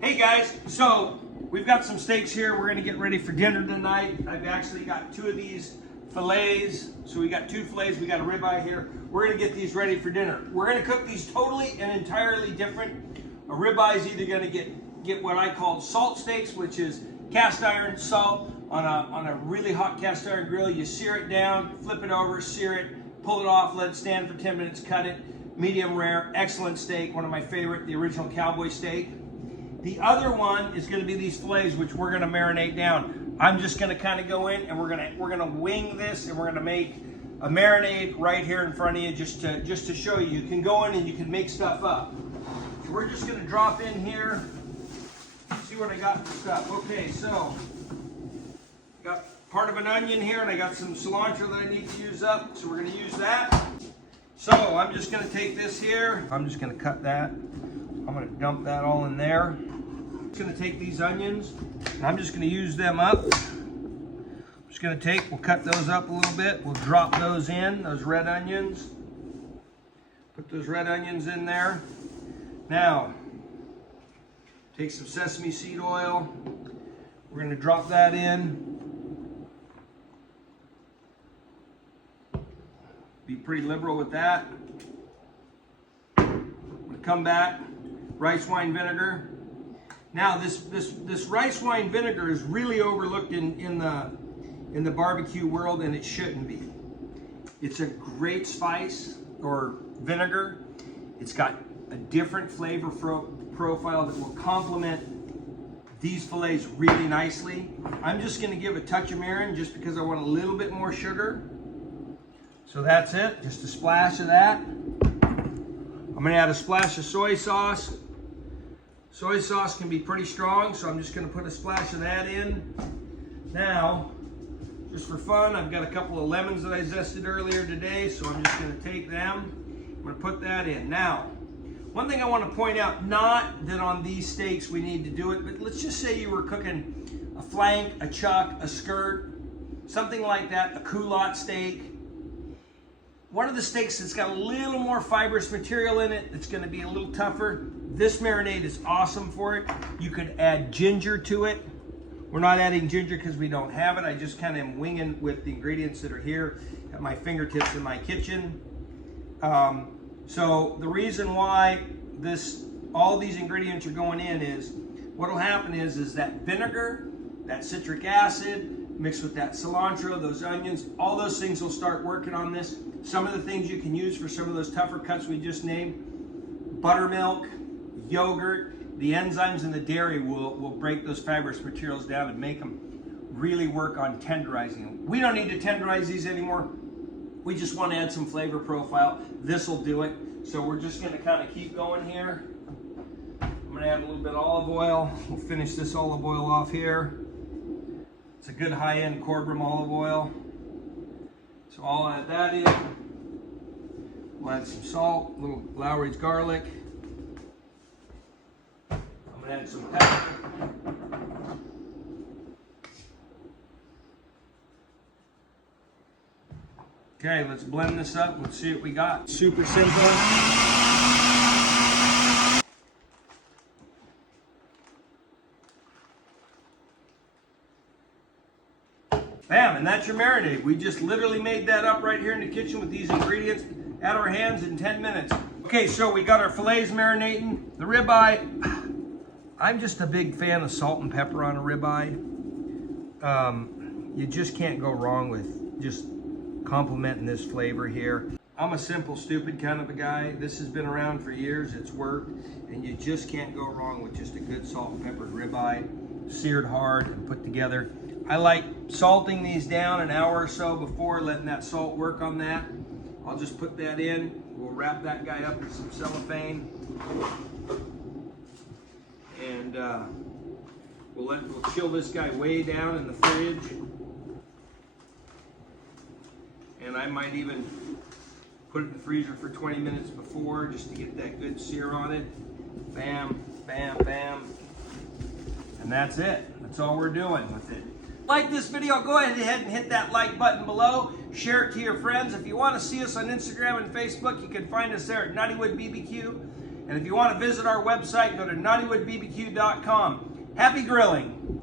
Hey guys, so we've got some steaks here. We're gonna get ready for dinner tonight. I've actually got 2 of these fillets. So we got 2 fillets, we got a ribeye here. We're gonna get these ready for dinner. We're gonna cook these totally and entirely different. A ribeye is either gonna get what I call salt steaks, which is cast iron salt on a really hot cast iron grill. You sear it down, flip it over, sear it, pull it off, let it stand for 10 minutes, cut it. Medium rare, excellent steak, one of my favorite, the original cowboy steak. The other one is going to be these fillets, which we're going to marinate down. I'm just going to kind of go in and we're going to wing this, and we're going to make a marinade right here in front of you, just to show you. You can go in and you can make stuff up. So we're just going to drop in here. See what I got for stuff. Okay, so got part of an onion here, and I got some cilantro that I need to use up. So we're going to use that. So I'm just going to take this here. I'm just going to cut that. I'm going to dump that all in there. I'm just going to take these onions and I'm just going to use them up. I'm just going to we'll cut those up a little bit. We'll drop those in, those red onions. Put those red onions in there. Now, take some sesame seed oil. We're going to drop that in. Be pretty liberal with that. We'll come back, rice wine vinegar. Now this rice wine vinegar is really overlooked in the barbecue world, and it shouldn't be. It's a great spice or vinegar. It's got a different flavor profile that will complement these fillets really nicely. I'm just going to give a touch of mirin just because I want a little bit more sugar. So that's it, just a splash of that. I'm gonna add a splash of soy sauce. Soy sauce can be pretty strong, so I'm just gonna put a splash of that in. Now, just for fun, I've got a couple of lemons that I zested earlier today, so I'm just gonna take them. I'm gonna put that in. Now, one thing I wanna point out, not that on these steaks we need to do it, but let's just say you were cooking a flank, a chuck, a skirt, something like that, a culotte steak. One of the steaks that's got a little more fibrous material in it, it's going to be a little tougher. This marinade is awesome for it. You could add ginger to it. We're not adding ginger because we don't have it. I just kind of am winging with the ingredients that are here at my fingertips in my kitchen. So the reason why all these ingredients are going in is, what will happen is that vinegar, that citric acid, mixed with that cilantro, those onions, all those things will start working on this. Some of the things you can use for some of those tougher cuts we just named, buttermilk, yogurt, the enzymes in the dairy will break those fibrous materials down and make them really work on tenderizing them. We don't need to tenderize these anymore. We just want to add some flavor profile. This will do it. So we're just going to kind of keep going here. I'm going to add a little bit of olive oil. We'll finish this olive oil off here. It's a good high-end Cobram olive oil. So I'll add that in. We'll add some salt, a little Lowry's garlic. I'm going to add some pepper. Okay, let's blend this up. Let's see what we got. Super simple. Bam, and that's your marinade. We just literally made that up right here in the kitchen with these ingredients at our hands in 10 minutes. Okay, so we got our fillets marinating. The ribeye, I'm just a big fan of salt and pepper on a ribeye. You just can't go wrong with just complementing this flavor here. I'm a simple, stupid kind of a guy. This has been around for years, it's worked, and you just can't go wrong with just a good salt and peppered ribeye, seared hard and put together. I like salting these down an hour or so before, letting that salt work on that. I'll just put that in. We'll wrap that guy up in some cellophane. And we'll chill this guy way down in the fridge. And I might even put it in the freezer for 20 minutes before, just to get that good sear on it. Bam, bam, bam. And that's it. That's all we're doing with it. Like this video, go ahead and hit that like button below. Share it to your friends. If you want to see us on Instagram and Facebook, you can find us there at Knotty BBQ. And if you want to visit our website, go to knottywoodbbq.com. Happy grilling.